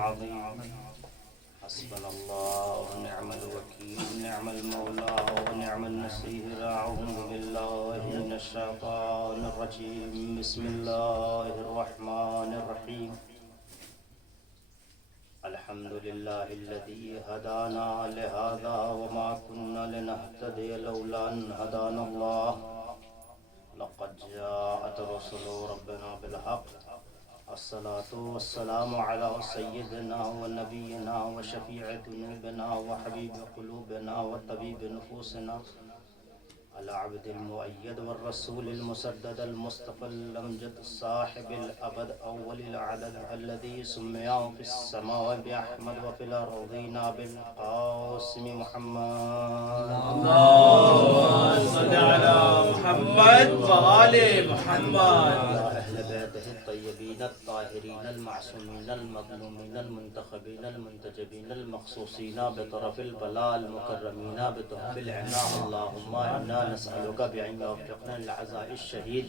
العظيم حسبنا الله ونعم الوكيل نعم المولى ونعم النصير أعوذ بالله من الشيطان الرجيم بسم الله الرحمن الرحيم الحمد لله الذي هدانا لهذا وما كنا لنهتدي لولا أن هدانا الله لقد جاءت رسل ربنا بالحق الصلاة والسلام على سيدنا ونبينا وشفيع ذنوبنا وحبيب قلوبنا وطبيب نفوسنا العبد المؤيد والرسول المسدد المصطفى الأمجد صاحب الأبد أول العدد الذي سمي في السماء بأحمد وفي الأرضين بالقاسم محمد اللهم صل على محمد وآل محمد أهل بيته الطيبين الطاهرين المعصومين المظلومين المنتخبين المنتجبين المخصوصين بطرف البلاء المكرمين بتحف العناء اللهم إنا نسألك بأن يوفقنا لعزاء الشهيد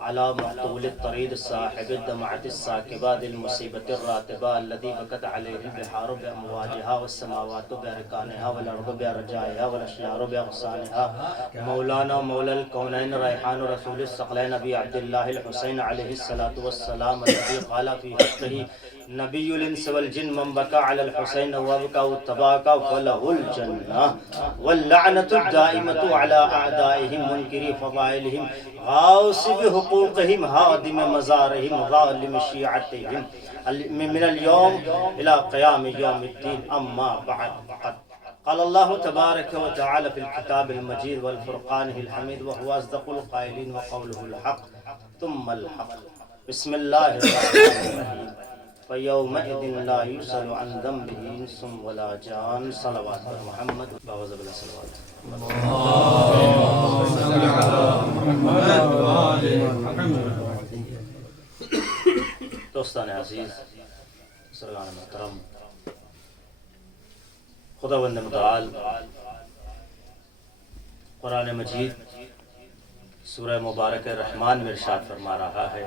على مقتول الطريد صاحب الدمعة الساكبة المصيبة الراتبة الذي بكت عليه البحار بأمواجها والسماوات بأركانها والأرض بأرجائها والأشجار بأغصانها مولانا مولى الكونين ريحان رسول الثقلين أبي عبد الله الحسين عليه الصلاة والسلام الذي قال في حقه نبي الانس والجن من بكى على الحسين وبكى واتباك فله الجنة واللعنة الدائمة على أعدائهم منكري فضائلهم غاصب حقوقهم هادم مزارهم ظالم شيعتهم من اليوم إلى قيام يوم الدين أما بعد قال الله تبارك وتعالى في الكتاب المجيد والفرقان الحميد وهو أصدق القائلين وقوله الحق ثم الحق بسم الله الرحمن الرحيم فيومئذ لا يسأل عن ذنبه إنس ولا جان صلوات محمد باوز بالله صلوات اللهم صل على محمد وآل محمد. دوستان عزیز سرگان محترم خداوند متعال قرآن مجید سورہ مبارک الرحمن میں ارشاد فرما رہا ہے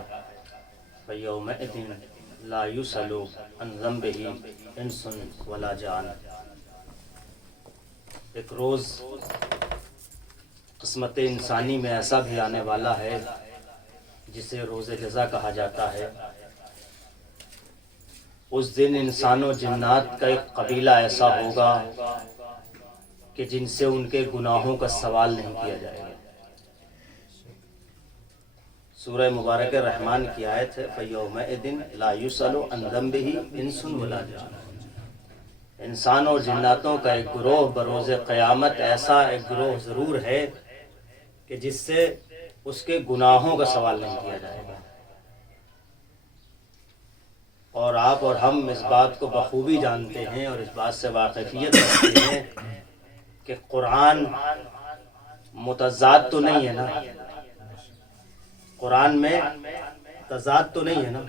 فَيَوْمَئِذٍ لا يسأل عن ذنبه انس ولا جان. ایک روز قسمت انسانی میں ایسا بھی آنے والا ہے جسے روز جزا کہا جاتا ہے. اس دن انسان و جنات کا ایک قبیلہ ایسا ہوگا کہ جن سے ان کے گناہوں کا سوال نہیں کیا جائے گا. سورہ مبارک الرحمن کی آیت ہے فَيَوْمَئِذٍ لَا يُسْأَلُ عَنْ ذَنبِهِ إِنسٌ وَلَا جَانٌ. انسان اور جناتوں کا ایک گروہ بروز قیامت ایسا ایک گروہ ضرور ہے کہ جس سے اس کے گناہوں کا سوال نہیں کیا جائے گا. اور آپ اور ہم اس بات کو بخوبی جانتے ہیں اور اس بات سے واقفیت رکھتے ہیں کہ قرآن متضاد تو نہیں ہے نا. قرآن میں تضاد تو نہیں ہے نا,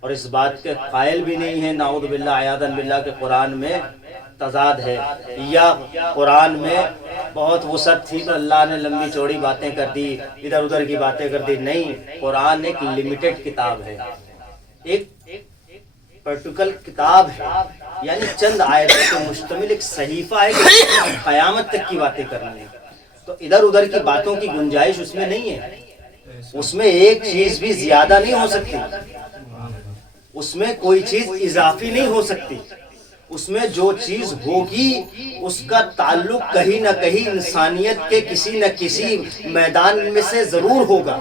اور اس بات کے قائل بھی نہیں ہے نعوذ باللہ عیاذا باللہ کہ قرآن میں تضاد ہے یا قرآن میں بہت وسعت تھی تو اللہ نے لمبی چوڑی باتیں کر دی, ادھر ادھر کی باتیں کر دی. نہیں, قرآن ایک لمیٹڈ کتاب ہے, ایک پرٹیکولر کتاب ہے, یعنی چند آیتوں پر مشتمل ایک صحیفہ ہے کہ قیامت تک کی باتیں کرنی ہے. تو ادھر ادھر کی باتوں کی گنجائش اس میں نہیں ہے. اس میں ایک چیز بھی زیادہ نہیں ہو سکتی, اس میں کوئی چیز اضافی نہیں ہو سکتی. اس میں جو چیز ہوگی اس کا تعلق کہیں نہ کہیں انسانیت کے کسی نہ کسی میدان میں سے ضرور ہوگا.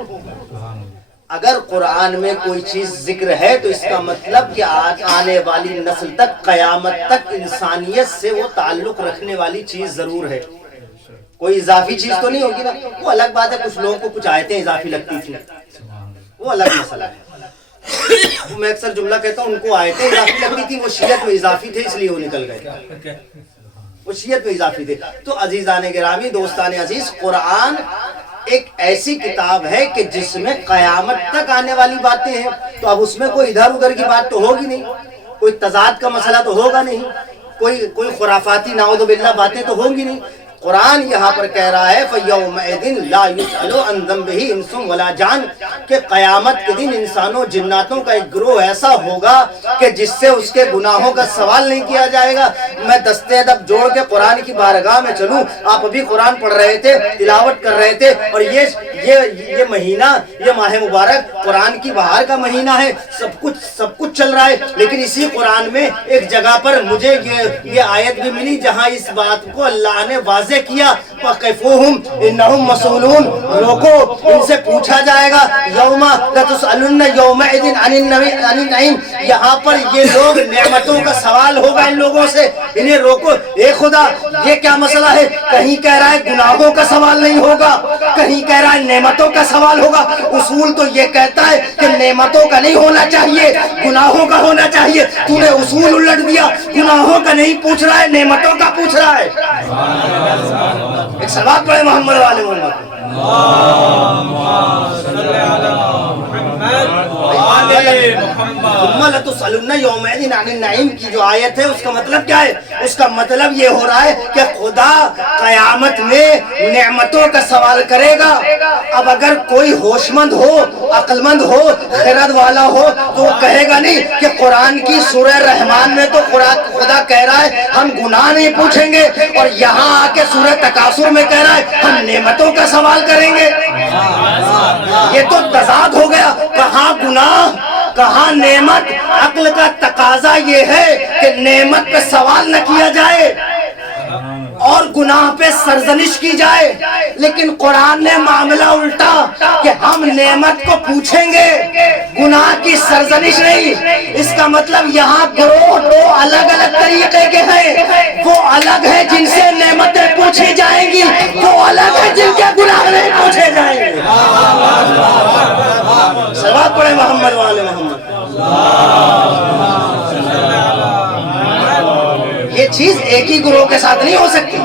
اگر قرآن میں کوئی چیز ذکر ہے تو اس کا مطلب کہ آج آنے والی نسل تک قیامت تک انسانیت سے وہ تعلق رکھنے والی چیز ضرور ہے. کوئی اضافی چیز تو نہیں ہوگی نا. وہ الگ بات ہے, کچھ لوگوں کو کچھ آیتیں اضافی لگتی تھی, وہ الگ مسئلہ ہے. میں اکثر جملہ کہتا ہوں ان کو آیتیں اضافی لگتی تھی, وہ شیعت میں اضافی تھے اس لیے وہ نکل گئے, وہ شیعت میں اضافی تھے. تو عزیزان گرامی, دوستان عزیز, قرآن ایک ایسی کتاب ہے کہ جس میں قیامت تک آنے والی باتیں ہیں. تو اب اس میں کوئی ادھر ادھر کی بات تو ہوگی نہیں, کوئی تضاد کا مسئلہ تو ہوگا نہیں, کوئی خرافاتی نعوذ باللہ باتیں تو ہوں گی نہیں. قرآن یہاں پر کہہ رہا ہے فَيَوْمَئِذٍ لَا يُسْأَلُ عَنْ ذَنبِهِ انسٌ وَلَا جان، کہ قیامت کے دن انسانوں جناتوں کا ایک گروہ ایسا ہوگا کہ جس سے اس کے گناہوں کا سوال نہیں کیا جائے گا۔ میں دستے ادب جوڑ کے قرآن کی بارگاہ میں چلوں، آپ ابھی قرآن پڑھ رہے تھے، تلاوت کر رہے تھے، اور یہ مہینہ، یہ ماہ مبارک قرآن کی بہار کا مہینہ ہے، سب کچھ چل رہا ہے، لیکن اسی قرآن میں ایک جگہ پر مجھے یہ آیت بھی ملی جہاں اس بات کو اللہ نے واضح کیا وَقِفُوهُمْ إِنَّهُمْ مَسْئُولُونَ، روکو ان سے پوچھا جائے گا، یوم لَتُسْأَلُنَّ يَوْمَئِذٍ عَنِ النَّعِيمِ، یہاں پر یہ لوگ نعمتوں کا سوال ہوگا ان لوگوں سے، انہیں روکو۔ اے خدا یہ کیا مسئلہ ہے؟ کہیں کہہ رہا ہے گناہوں کا سوال نہیں ہوگا، کہیں کہہ رہا ہے نعمتوں کا سوال ہوگا۔ اصول تو یہ کہتا ہے کہ نعمتوں کا نہیں ہونا چاہیے، گناہوں کا ہونا چاہیے، تو نے اصول الٹ دیا، گناہوں کا نہیں پوچھ رہا ہے، نعمتوں کا پوچھ رہا ہے۔ ایک سوال پڑھے محمد والے محمد ثم لتسألن یومئذ عن النعیم کی جو آیت ہے اس کا مطلب کیا ہے؟ اس کا مطلب یہ ہو رہا ہے کہ خدا قیامت میں نعمتوں کا سوال کرے گا۔ اب اگر کوئی ہوش مند ہو، عقل مند ہو، خرد والا ہو تو وہ کہے گا نہیں کہ قرآن کی سورہ رحمان میں تو خدا کہہ رہا ہے ہم گناہ نہیں پوچھیں گے، اور یہاں آ کے سورہ تکاثر میں کہہ رہا ہے ہم نعمتوں کا سوال کریں گے۔ یہ تو تضاد ہو گیا، کہاں گناہ کہاں نعمت۔ عقل کا تقاضا یہ ہے کہ نعمت پہ سوال نہ کیا جائے اور گناہ پہ سرزنش کی جائے، لیکن قرآن نے معاملہ الٹا کہ ہم نعمت کو پوچھیں گے، گناہ کی سرزنش نہیں۔ اس کا مطلب یہاں گروہ دو الگ الگ طریقے کے ہیں، وہ الگ ہے جن سے نعمتیں پوچھی جائیں گی، وہ الگ ہے جن کے گناہ نہیں پوچھے جائیں گے۔ صلوات پڑھے محمد والے محمد۔ یہ چیز ایک ہی گروہ کے ساتھ نہیں ہو سکتی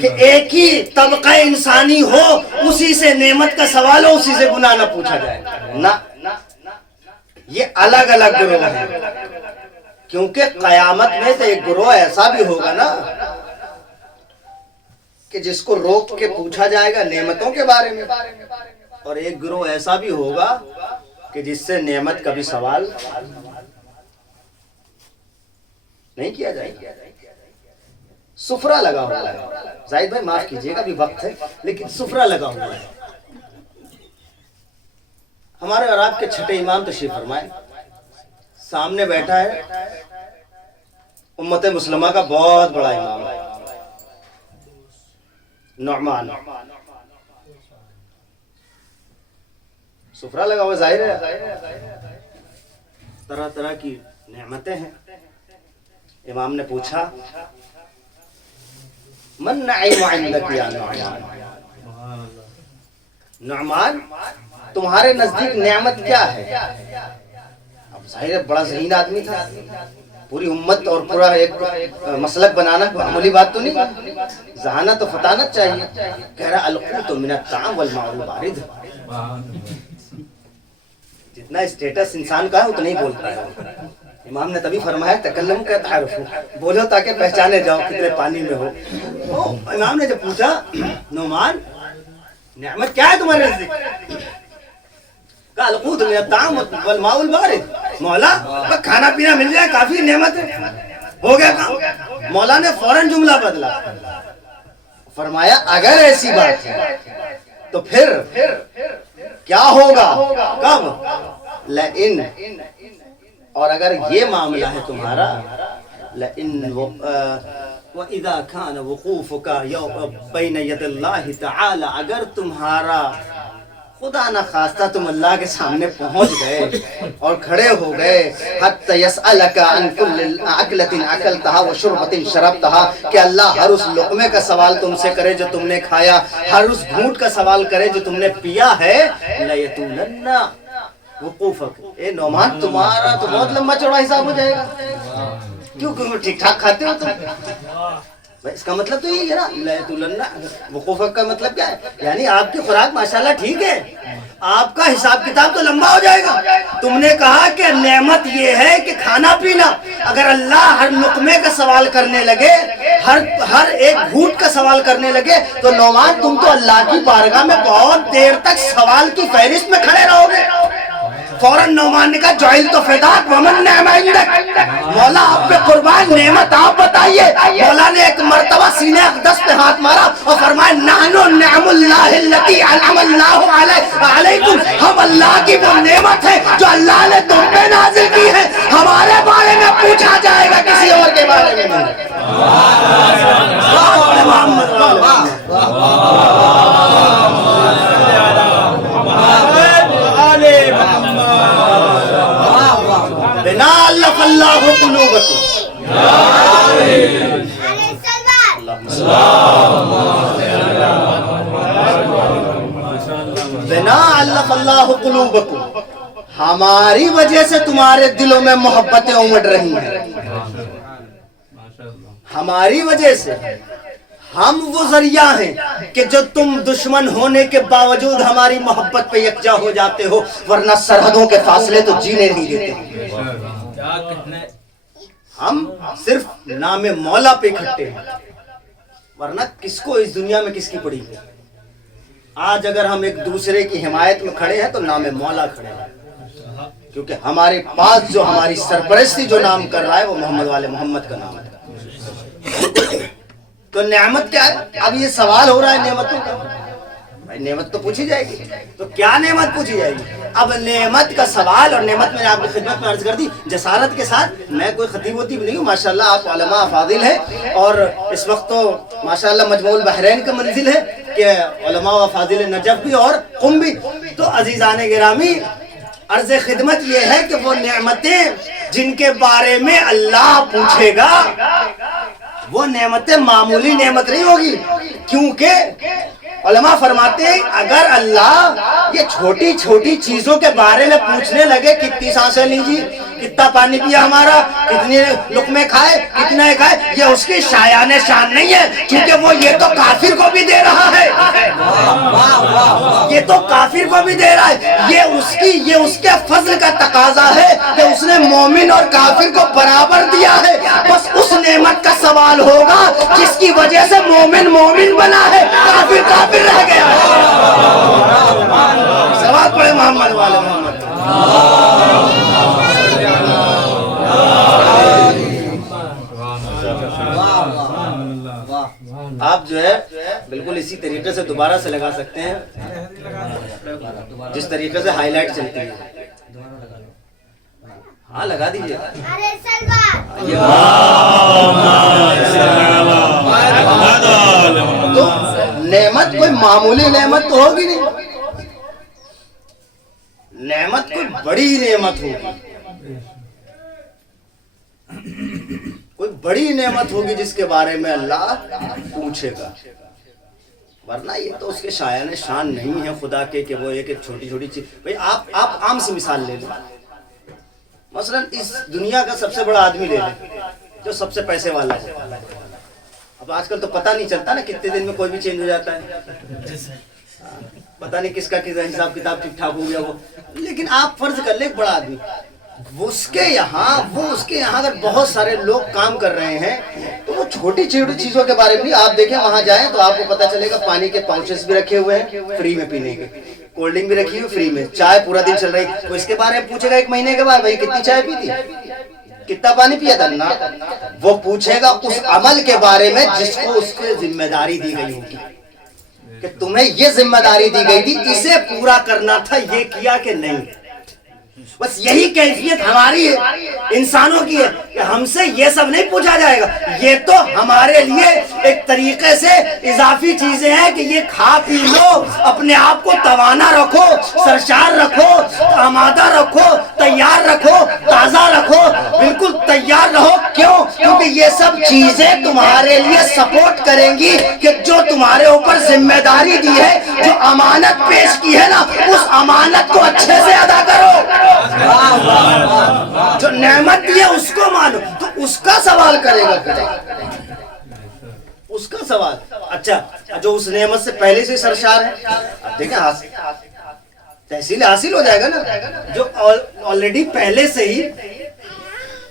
کہ ایک ہی طبقہ انسانی ہو اسی سے نعمت کا سوال ہو، اسی سے گناہ نہ پوچھا جائے، نہ، یہ الگ الگ گروہ ہیں۔ کیونکہ قیامت میں تو ایک گروہ ایسا بھی ہوگا نا کہ جس کو روک کے پوچھا جائے گا نعمتوں کے بارے میں، اور ایک گروہ ایسا بھی ہوگا کہ جس سے نعمت کا بھی سوال نہیں کیا جائے گا۔ سفرہ لگا ہوا ہے، زاہد بھائی معاف کیجئے گا بھی وقت ہے، لیکن سفرہ لگا ہوا ہے۔ ہمارے اور آپ کے چھٹے امام تشریف فرمائے، سامنے بیٹھا ہے امت مسلمہ کا بہت بڑا امام ہے نعمان، سفرہ لگا ہوا، ظاہر ہے طرح طرح کی نعمتیں ہیں۔ امام نے پوچھا من نعیم عندک یا نعمان، نعمان تمہارے نزدیک نعمت کیا ہے؟ اب ظاہر ہے بڑا ذہین آدمی تھا، پوری امت اور پورا ایک مسلک بنانا معمولی بات تو نہیں، ذہانت و فطانت چاہیے۔ کہہ رہا القوت من الطعام والماء البارد، جتنا اسٹیٹس انسان کا ہے اتنا ہی بولتا ہے۔ امام نے تبھی فرمایا تکلم کا تعارف، بولو تاکہ پہچانے جاؤ کتنے پانی میں ہو۔ امام نے جب پوچھا نعمان نعمت کیا ہے تمہارے نزدیک؟ کہا القوت من الطعام والماء البارد، مولا کھانا پینا مل جائے کافی نعمت ہے، ہو گیا کام۔ مولا نے فوراً جملہ بدلا، فرمایا اگر ایسی بات ہے تو پھر کیا ہوگا؟ کب؟ لئن، اور اگر یہ معاملہ ہے تمہارا لئن وَإِذَا كَانَ وُقُوفُكَ بَيْنَ يَدِ اللَّهِ تَعَالَى، اگر تمہارا خدا نہ خواستہ تم اللہ کے سامنے پہنچ گئے اور کھڑے ہو گئے حَتَّى يَسْأَلَكَ عَنْ كُلِّ أَكْلَةٍ أَكَلْتَهَا وَشُرْبَةٍ شَرَبْتَهَا، کہ اللہ ہر اس لقمے کا سوال تم سے کرے جو تم نے کھایا، ہر اس گھونٹ کا سوال کرے جو تم نے پیا ہے، لَيَتُولَنَّ وقوفک، اے نعمان تمہارا تو بہت لمبا چوڑا حساب ہو جائے گا، کیوں ٹھیک ٹھاک کھاتے ہو تم؟ اس کا مطلب تو یہ ہے نا لَيَتُولَنَّ وقوفک کا مطلب کیا ہے؟ یعنی آپ کی خوراک ماشاءاللہ ٹھیک ہے، آپ کا حساب کتاب تو لمبا ہو جائے گا۔ تم نے کہا کہ نعمت یہ ہے کہ کھانا پینا، اگر اللہ ہر لقمے کا سوال کرنے لگے، ہر ایک گھونٹ کا سوال کرنے لگے، تو نعمان تم تو اللہ کی بارگاہ میں بہت دیر تک سوال کی فہرست میں کھڑے رہو گے۔ فوراً نعمان نے کہا جعل تو فداک ومن نعم عندک، مولا آپ پہ قربان، نعمت آپ بتائیے۔ مولا نے ایک مرتبہ سینے اقدس پہ ہاتھ مارا اور فرمایا نحن نعم اللہ التي انعم اللہ علیکم، ہم اللہ کی وہ نعمت ہے جو اللہ نے تم پہ نازل کی ہے، ہمارے بارے میں پوچھا جائے گا، کسی اور کے بارے میں نہیں۔ بنا الف اللہ قلوبکم، بنا الف اللہ قلوبکم، ہماری وجہ سے تمہارے دلوں میں محبتیں امڑ رہی ہیں، ہماری وجہ سے۔ ہم وہ ذریعہ ہیں کہ جو تم دشمن ہونے کے باوجود ہماری محبت پہ یکجا ہو جاتے ہو، ورنہ سرحدوں کے فاصلے تو جینے نہیں دیتے۔ ہم صرف نام مولا پہ اکٹھے ہیں، ورنہ کس کو اس دنیا میں کس کی پڑی ہے۔ آج اگر ہم ایک دوسرے کی حمایت میں کھڑے ہیں تو نام مولا کھڑے ہیں، کیونکہ ہمارے پاس جو ہماری سرپرستی جو نام کر رہا ہے وہ محمد والے محمد کا نام ہے۔ تو نعمت کیا ہے؟ اب یہ سوال ہو رہا ہے نعمتوں کا، بھائی نعمت تو پوچھی جائے گی، تو کیا نعمت پوچھی جائے گی؟ اب نعمت کا سوال، اور نعمت میں نے آپ کی خدمت میں عرض کر دی جسارت کے ساتھ، میں کوئی خطیب وطیب نہیں ہوں، ماشاءاللہ آپ علماء افاضل ہیں، اور اس وقت تو ماشاءاللہ مجموع البحرین کا منزل ہے کہ علماء و افاضل نجف بھی اور قم بھی۔ تو عزیزان گرامی، عرض خدمت یہ ہے کہ وہ نعمتیں جن کے بارے میں اللہ پوچھے گا، وہ نعمتیں معمولی نعمت نہیں ہوگی، کیونکہ علماء فرماتے ہیں اگر اللہ یہ چھوٹی چھوٹی چیزوں کے بارے میں پوچھنے لگے، کتنی سانسیں لیجی، کتنا پانی پیا ہمارا، کتنے لقمے کھائے، کتنا کھائے، یہ اس کی شایان شان نہیں ہے، کیونکہ وہ یہ تو کافر کو بھی دے رہا ہے، یہ تو کافر کو بھی دے رہا ہے، یہ اس کے فضل کا تقاضا ہے کہ اس نے مومن اور کافر کو برابر دیا ہے۔ بس اس نعمت کا سوال ہوگا جس کی وجہ سے مومن مومن بنا ہے، کافر کافر رہ گیا ہے۔ سوال پڑھے محمد والے محمد۔ آپ جو ہے بالکل اسی طریقے سے دوبارہ سے لگا سکتے ہیں جس طریقے سے ہائی لائٹ چلتی ہے۔ ہاں لگا دیجیے۔ تو نعمت کوئی معمولی نعمت تو ہوگی نہیں، نعمت کوئی بڑی نعمت ہوگی، کوئی بڑی نعمت ہوگی جس کے بارے میں اللہ پوچھے گا، ورنہ یہ تو اس کے شایان شان نہیں ہے خدا کے کہ وہ ایک چھوٹی چھوٹی چیز۔ بھئی آپ عام سی مثال لے لیں، مثلا اس دنیا کا سب سے بڑا آدمی لے لیں جو سب سے پیسے والا ہے۔ اب آج کل تو پتہ نہیں چلتا نا، کتنے دن میں کوئی بھی چینج ہو جاتا ہے، پتہ نہیں کس کا حساب کتاب ٹھیک ٹھاک ہو گیا وہ۔ لیکن آپ فرض کر لیں ایک بڑا آدمی، اس کے یہاں اگر بہت سارے لوگ کام کر رہے ہیں تو وہ چھوٹی چھوٹی چیزوں کے بارے میں آپ دیکھیں، وہاں جائیں تو آپ کو پتہ چلے گا پانی کے پاؤچز بھی رکھے ہوئے ہیں فری میں پینے کے، کولڈ ڈرنک بھی رکھی ہوئی فری میں، چائے پورا دن چل رہی، تو اس کے بارے میں پوچھے گا ایک مہینے کے بعد بھائی کتنی چائے پی تھی، کتنا پانی پیا تھا نا، وہ پوچھے گا اس عمل کے بارے میں جس کو اس کی ذمہ داری دی گئی ہوگی کہ تمہیں یہ ذمہ داری دی گئی تھی، اسے پورا کرنا تھا، یہ کیا کہ نہیں۔ بس یہی کیفیت ہماری ہے، انسانوں کی ہے کہ ہم سے یہ سب نہیں پوچھا جائے گا، یہ تو ہمارے لیے ایک طریقے سے اضافی چیزیں ہیں کہ یہ کھا پی لو، اپنے آپ کو توانا رکھو، سرشار رکھو، آمادہ رکھو، تیار رکھو، تازہ رکھو، بالکل تیار رہو۔ کیوں؟ کیونکہ یہ سب چیزیں تمہارے لیے سپورٹ کریں گی کہ جو تمہارے اوپر ذمہ داری دی ہے، جو امانت پیش کی ہے نا، اس امانت کو اچھے سے ادا کرو، جو نعمت دی ہے اس کو مانو، تو اس کا سوال کرے گا، اس کا سوال۔ اچھا جو اس نعمت سے پہلے سے سرشار ہے، اب دیکھیں تحصیل حاصل ہو جائے گا نا، جو آلریڈی پہلے سے ہی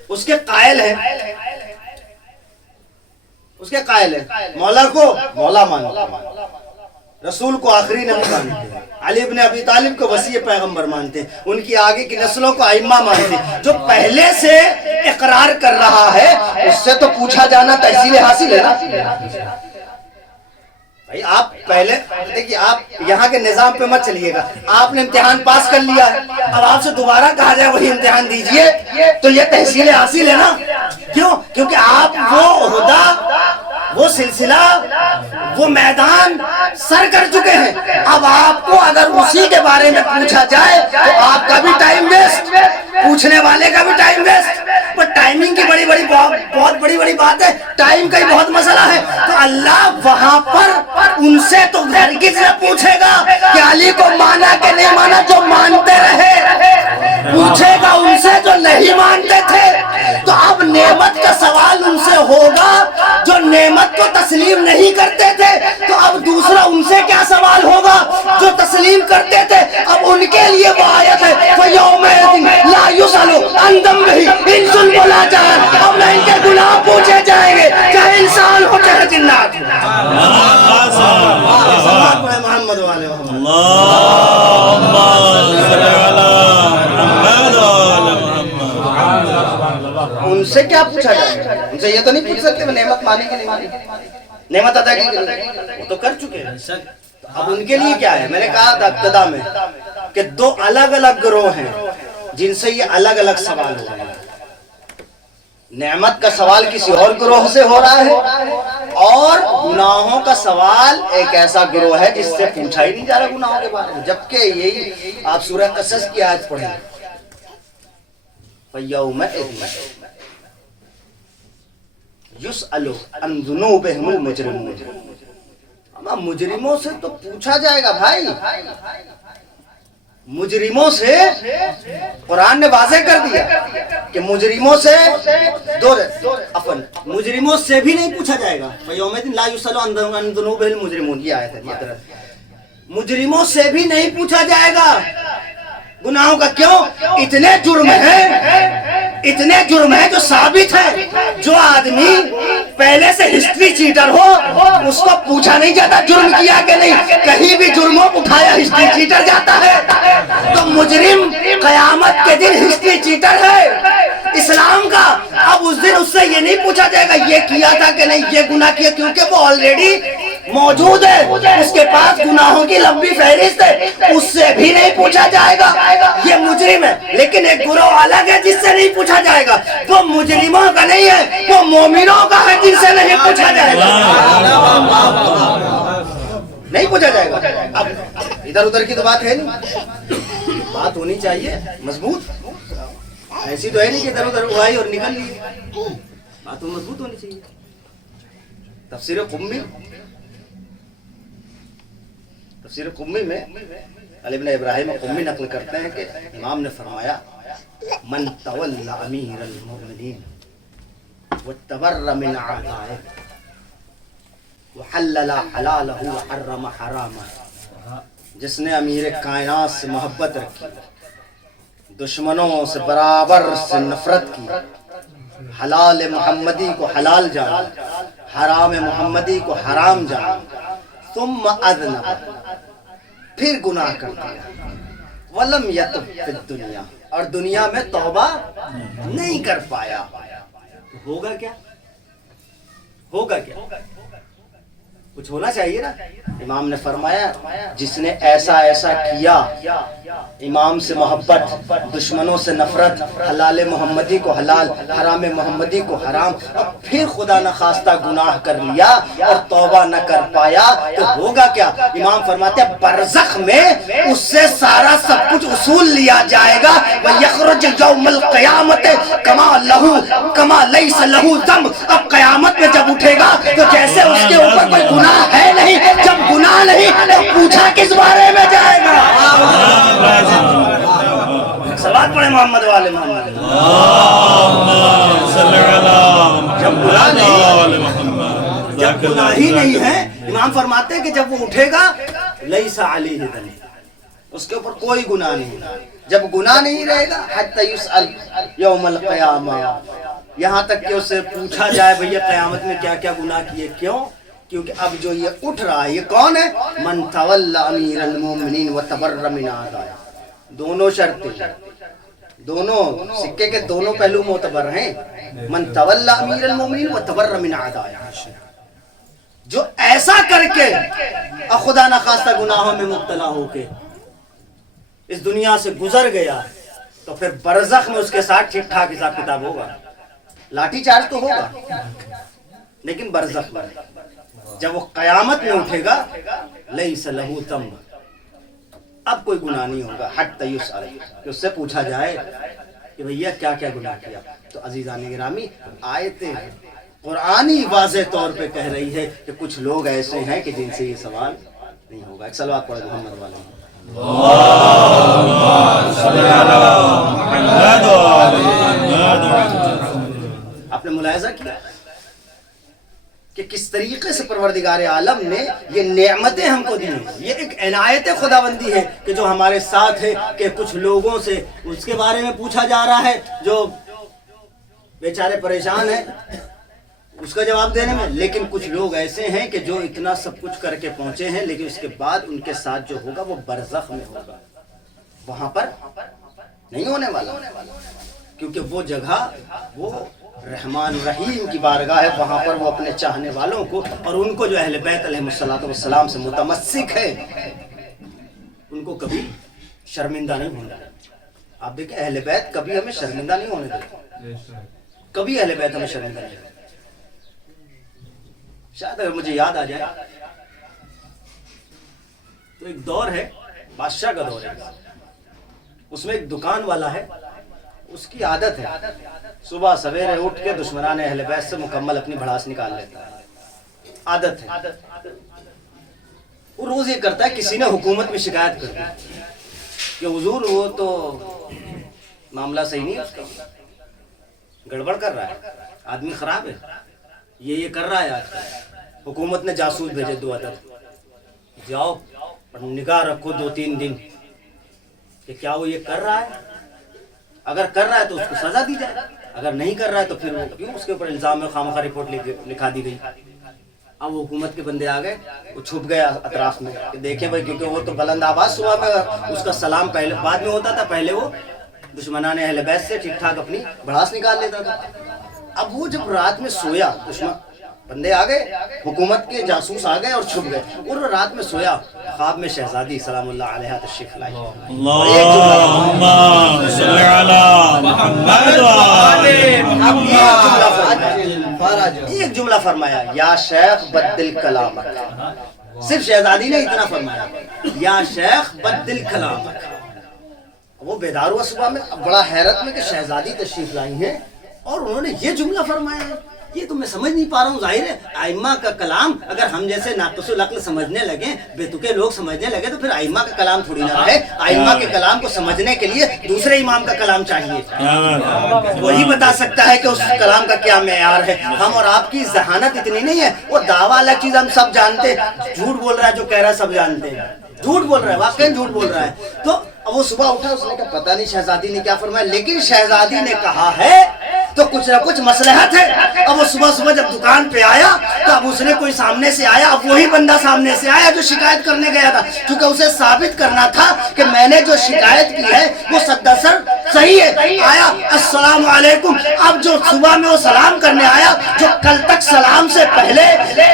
اس کے قائل ہیں، اس کے قائل ہیں، مولا کو مولا مانتے ہیں، رسول کو آخری نبی مانتے ہیں، علی ابن ابی طالب کو وسیع پیغمبر مانتے ہیں، ان کی آگے کی نسلوں کو ائمہ مانتے ہیں۔ جو پہلے سے اقرار کر رہا ہے اس سے تو پوچھا جانا تحصیل حاصل ہے نا بھائی۔ آپ پہلے دیکھیے، آپ یہاں کے نظام پہ مت چلیے گا، آپ نے امتحان پاس کر لیا ہے، اب آپ سے دوبارہ کہا جائے وہی امتحان دیجئے تو یہ تحصیل حاصل ہے نا۔ کیوں؟ کیونکہ آپ وہ عہدہ، وہ سلسلہ، وہ میدان سر کر چکے ہیں۔ اب آپ کو اگر اسی کے بارے میں پوچھا جائے تو آپ کا بھی ٹائم ویسٹ، پوچھنے والے کا بھی ٹائم ویسٹ۔ پر ٹائمنگ کی بہت بڑی بات ہے، ٹائم کا ہی بہت مسئلہ ہے۔ تو اللہ وہاں پر ان سے تو ہرگز نہ پوچھے گا کہ علی کو مانا کہ نہیں مانا، جو مانتے رہے، پوچھے گا ان سے جو نہیں مانتے تھے۔ تو اب نعمت کا سوال ان سے ہوگا جو نعمت کو تسلیم نہیں کرتے تھے، تو اب دوسرا ان سے کیا سوال ہوگا جو تسلیم کرتے تھے۔ اب ان کے لیے وہ آیت ہے فَيَوْمَئِذٍ لَا يُسْأَلُ عَنْ ذَنبِهِ إِنسٌ وَلَا جَانٌ۔ اب نہ ان کے گناہ پوچھے جائیں گے، چاہے انسان ہو چاہے جنات ہو۔ محمد والے محمد، اللهم صل على محمد وعلى محمد۔ ان سے کیا پوچھا جائے گا؟ ان سے یہ تو نہیں پوچھ سکتے وہ نعمت مانی کہ نہیں مانی، نعمت ادا کی کہ نہیں، وہ تو کر چکے ہیں۔ اب ان کے لیے کیا ہے؟ میں نے کہا تھا ابتدا میں کہ دو الگ الگ گروہ ہیں جن سے یہ الگ الگ سوال ہو رہے ہیں۔ نعمت کا سوال کسی اور گروہ سے ہو رہا ہے، اور گناہوں کا سوال ایک ایسا گروہ ہے جس سے پوچھا ہی نہیں جا رہا گناہوں کے بارے میں۔ جبکہ یہی آپ سورہ قصص کی آیت پڑھیں، فَيَوْمَئِذٍ يُسْأَلُ عَنْ ذُنُوبِهِمُ الْمُجْرِمُونَ۔ مجرموں سے تو پوچھا جائے گا بھائی، مجرموں سے قرآن نے واضح کر دیا کہ مجرموں سے مجرموں سے بھی نہیں پوچھا جائے گا۔ فَيَوْمَئِذٍ لَا يُسْأَلُ عَنْ ذُنُوبِهِ الْمُجْرِمُونَ، یہ آیت ہے۔ مجرموں سے بھی نہیں پوچھا جائے گا گناہوں کا۔ کیوں؟ اتنے جرم ہے جو ثابت ہے۔ جو آدمی پہلے سے ہسٹری چیٹر ہو اس کو پوچھا نہیں جاتا جرم کیا کہ نہیں، کہیں بھی جرموں اٹھایا ہسٹری چیٹر جاتا ہے۔ تو مجرم قیامت کے دن ہسٹری چیٹر ہے اسلام کا۔ اب اس دن اس سے یہ نہیں پوچھا جائے گا یہ کیا تھا کہ نہیں، یہ گناہ کیا، کیونکہ وہ آلریڈی موجود ہے، اس کے پاس گناہوں کی لمبی فہرست ہے، اس سے بھی نہیں پوچھا جائے گا۔ یہ مجرم ہے، لیکن ایک گروہ الگ ہے جس سے نہیں پوچھا جائے گا۔ وہ مجرموں کا نہیں ہے، وہ مومنوں کا ہے جن سے نہیں پوچھا جائے گا، نہیں پوچھا جائے گا۔ اب ادھر ادھر کی تو بات ہے نہیں، بات ہونی چاہیے مضبوط، ایسی تو ہے نہیں کہ ادھر ادھر اڑائی اور نکل لی، بات تو مضبوط ہونی چاہیے۔ تفسیر قمی میں علی بن ابراہیم قمی نقل کرتے ہیں کہ امام نے فرمایا من تولی امیر المؤمنین وتبر من اعدائه وحلل حلالہ وحرم حرامہ، جس نے امیر کائنات سے محبت رکھی، دشمنوں سے برابر سے نفرت کی، حلال محمدی کو حلال جانا، حرام محمدی کو حرام جانا، ثم اذنب، پھر گناہ کر دیا، ولم یتب فی الدنیا، اور دنیا میں توبہ نہیں کر پایا، تو ہوگا کیا؟ ہوگا کیا؟ کچھ ہونا چاہیے نا۔ امام نے فرمایا جس نے ایسا کیا، امام سے محبت، دشمنوں سے نفرت، حلال محمدی کو حلال، حرام محمدی کو حرام، اور پھر خدا نخواستہ گناہ کر لیا اور توبہ نہ کر پایا، تو ہوگا کیا؟ امام فرماتے ہیں برزخ میں اس سے سارا سب کچھ اصول لیا جائے گا، وَيَخْرُجُ يَوْمَ الْقِيَامَةِ كَمَا لَيْسَ لَهُ ذَنْبٌ۔ اب قیامت میں جب اٹھے گا تو جیسے اس کے اوپر کوئی گناہ ہے نہیں، جب گناہ نہیں تو پوچھا کس بارے میں جائے گا؟ صلوات پڑھیں محمد والے محمد۔ جب گناہ ہی نہیں ہے، امام فرماتے ہیں کہ جب وہ اٹھے گا لیس علیہ ذنب، اس کے اوپر کوئی گناہ نہیں. جب گناہ نہیں رہے گا حتی یسأل یوم القیامہ، یہاں تک کہ اس سے پوچھا جائے بھیا قیامت میں کیا کیا گناہ کیے. کیوں؟ کیونکہ اب جو یہ اٹھ رہا ہے یہ کون ہے؟ من تولی امیر المومنین وتبر من اعدائہ. دونوں شرطیں، دونوں سکے کے دونوں پہلو معتبر ہیں. من تولی امیر المومنین وتبر من اعدائہ، جو ایسا کر کے خدا نخواستہ گناہوں میں مبتلا ہو کے اس دنیا سے گزر گیا تو پھر برزخ میں اس کے ساتھ ٹھیک ٹھاک حساب کتاب ہوگا. لاٹھی چارج تو ہوگا لیکن برزخ میں. جب وہ قیامت میں اٹھے گا لیس لہ ذنب، اب کوئی گناہ نہیں ہوگا. حتی یسأل، کہ اس سے پوچھا جائے کہ بھیا کیا کیا گناہ کیا. تو عزیزان گرامی، آیت قرآنی واضح طور پہ کہہ رہی ہے کہ کچھ لوگ ایسے ہیں کہ جن سے یہ سوال نہیں ہوگا. ایک صلوات پڑھیں محمد والے. آپ نے ملاحظہ کیا کہ کس طریقے سے پروردگار عالم نے یہ نعمتیں ہم کو دی ہیں. یہ ایک عنایت خداوندی ہے کہ جو ہمارے ساتھ ہے کہ کچھ لوگوں سے اس کے بارے میں پوچھا جا رہا ہے جو بیچارے پریشان ہیں اس کا جواب دینے میں، لیکن کچھ لوگ ایسے ہیں کہ جو اتنا سب کچھ کر کے پہنچے ہیں لیکن اس کے بعد ان کے ساتھ جو ہوگا وہ برزخ میں ہوگا، وہاں پر نہیں ہونے والا. کیونکہ وہ جگہ وہ رحمان رحیم کی بارگاہ ہے، وہاں پر وہ اپنے چاہنے والوں کو اور ان کو جو اہل بیت علیہ الصلوۃ والسلام سے متمسک ہے ان کو کبھی شرمندہ نہیں ہونا. آپ دیکھیں اہل بیت کبھی ہمیں شرمندہ نہیں ہونے دیتے، کبھی اہل بیت ہمیں شرمندہ نہیں ہوتے. شاید اگر مجھے یاد آ جائے تو ایک دور ہے بادشاہ کا دور ہے، اس میں ایک دکان والا ہے، اس کی عادت ہے صبح سویرے اٹھ کے دشمنان اہل بیت سے مکمل اپنی بھڑاس نکال لیتا ہے. عادت ہے. وہ روز یہ کرتا ہے کسی نے حکومت میں شکایت کر دی کہ حضور وہ تو معاملہ صحیح نہیں ہے، اس کا گڑبڑ کر رہا ہے، آدمی خراب ہے، یہ کر رہا ہے. آج حکومت نے جاسوس بھیجے 2 عدد، جاؤ اور نگاہ رکھو 2-3 دن کہ کیا وہ یہ کر رہا ہے. اگر کر رہا ہے تو اس کو سزا دی جائے، اگر نہیں کر رہا ہے تو پھر وہ کیوں اس کے اوپر الزام میں خامخواہ رپورٹ لکھا دی گئی. اب وہ حکومت کے بندے آ گئے، وہ چھپ گیا اطراف میں کہ دیکھیں بھائی، کیونکہ وہ تو بلند آواز صبح میں اس کا سلام پہلے بعد میں ہوتا تھا، پہلے وہ دشمنان اہل بیت سے ٹھیک ٹھاک اپنی بھڑاس نکال لیتا تھا. اب وہ جب رات میں سویا، دشمن بندے آ گئے، حکومت کے جاسوس آ گئے اور چھپ گئے، اور وہ رات میں سویا، خواب میں شہزادی سلام اللہ علیہا تشریف لائی. اللہم صلی علی محمد ایک جملہ فرمایا، یا شیخ بدل کلامک. صرف شہزادی نے اتنا فرمایا، یا شیخ بدل کلامک. وہ بیدار ہوا صبح میں، بڑا حیرت میں کہ شہزادی تشریف لائی ہیں اور انہوں نے یہ جملہ فرمایا ہے. یہ تو میں سمجھ نہیں پا رہا ہوں. ظاہر ہے ائمہ کا کلام اگر ہم جیسے ناقص العقل سمجھنے لگے، بے تکے لوگ سمجھنے لگے تو پھر ائمہ کا کلام تھوڑی نہ رہے. ائمہ کے کلام کو سمجھنے کے لیے دوسرے امام کا کلام چاہیے، وہی بتا سکتا ہے کہ اس کلام کا کیا معیار ہے. ہم اور آپ کی ذہانت اتنی نہیں ہے. وہ دعویٰ الگ چیز، ہم سب جانتے، جھوٹ بول رہا ہے جو کہہ رہا ہے سب جانتے ہیں، جھوٹ بول رہا ہے، واقعی جھوٹ بول رہا ہے. تو اب وہ صبح اٹھا، اس نے کہا پتہ نہیں شہزادی نے کیا فرمایا، لیکن شہزادی نے کہا ہے تو کچھ نہ کچھ مصلحت ہے. اب وہ صبح جب دکان پہ آیا تو اب اس نے کوئی سامنے سے آیا، اب وہی بندہ سامنے سے آیا جو شکایت کرنے گیا تھا، کیونکہ اسے ثابت کرنا تھا کہ میں نے جو شکایت کی ہے وہ سدسر صحیح ہے. آیا، السلام علیکم. اب جو صبح میں وہ سلام کرنے آیا، جو کل تک سلام سے پہلے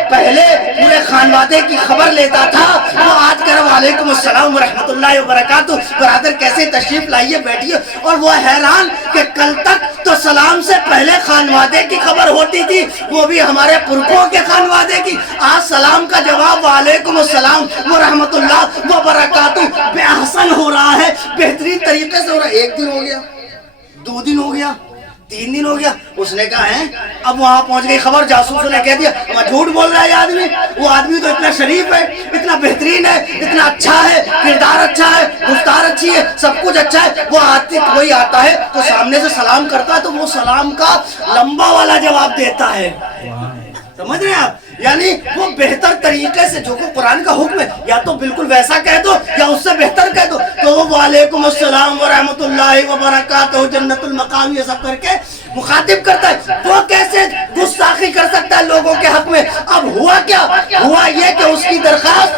پورے خانوادے کی خبر لیتا تھا، وہ آج کہہ رہا وعلیکم السلام ورحمۃ اللہ وبرکاتہ، برادر کیسے تشریف لائیے بیٹھیے. اور وہ حیران کہ کل تک تو سلام سے پہلے خانوادے کی خبر ہوتی تھی، وہ بھی ہمارے پرکھوں کے خانوادے کی. آج سلام کا جواب وعلیکم السلام ورحمۃ اللہ وبرکاتہ بے احسن ہو رہا ہے، بہترین طریقے سے ہو رہا ہے. 1 دن ہو گیا، 2 دن ہو گیا، 3 دن ہو گیا. اس نے کہا ہے، اب وہاں پہنچ گئی خبر، جاسوسوں نے کہہ دیا وہ جھوٹ بول رہا ہے یہ آدمی. وہ آدمی تو اتنا شریف ہے، اتنا بہترین ہے، اتنا اچھا ہے، کردار اچھا ہے، گفتار اچھی ہے، سب کچھ اچھا ہے. وہی آتا ہے تو سامنے سے سلام کرتا ہے تو وہ سلام کا لمبا والا جواب دیتا ہے. سمجھ رہے ہیں آپ؟ یعنی وہ بہتر طریقے سے جو قرآن کا حکم ہے یا تو بالکل ویسا کہہ دو یا اس سے بہتر کہہ دو. تو وہ وعلیکم السلام ورحمۃ اللہ وبرکاتہ جنت المقام یہ سب کر کے مخاطب کرتا ہے. وہ کیسے گستاخی کر سکتا ہے لوگوں کے حق میں؟ اب ہوا کیا؟ ہوا یہ کہ اس کی درخواست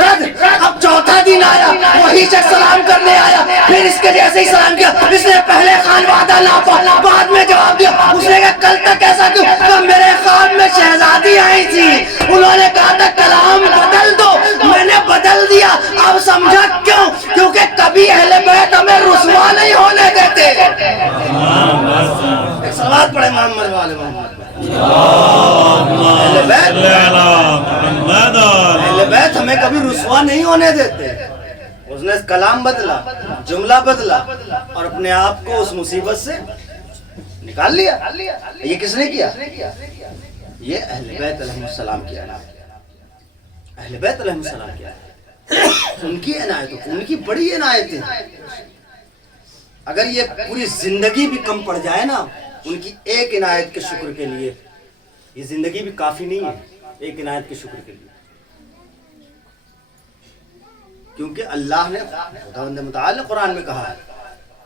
رد. اب چوتھا دن آیا, وہی شخص سلام کرنے آیا, پھر اس کے جیسے ہی سلام کیا. اس نے پہلے خان وعدہ ناپا, بعد میں جواب دیا. اس نے کہا کل تک ایسا کیوں؟ کہ میرے خواب میں شہزادی آئی تھی, انہوں نے کہا تھا کلام بدل دو, میں نے بدل دیا. اب سمجھا کیوں؟ کیونکہ کبھی اہل بیت ہمیں رسوا نہیں ہونے دیتے. ایک صلوات پڑھے محمد والے محمد. اہل بیت ہمیں کبھی رسوا نہیں ہونے دیتے. اس نے کلام بدلا, جملہ بدلا اور اپنے آپ کو اس مصیبت سے نکال لیا. یہ کس نے کیا؟ یہ اہل بیت علیہ السلام کیا. اہل بیت علیہ السلام کیا, ان کی عنایتوں کو, ان کی بڑی عنایتیں. اگر یہ پوری زندگی بھی کم پڑ جائے نا ان کی ایک عنایت کے شکر کے لیے, یہ زندگی بھی کافی نہیں ہے ایک عنایت کے شکر کے لیے. کیونکہ اللہ نے خداوند متعال نے قرآن میں کہا ہے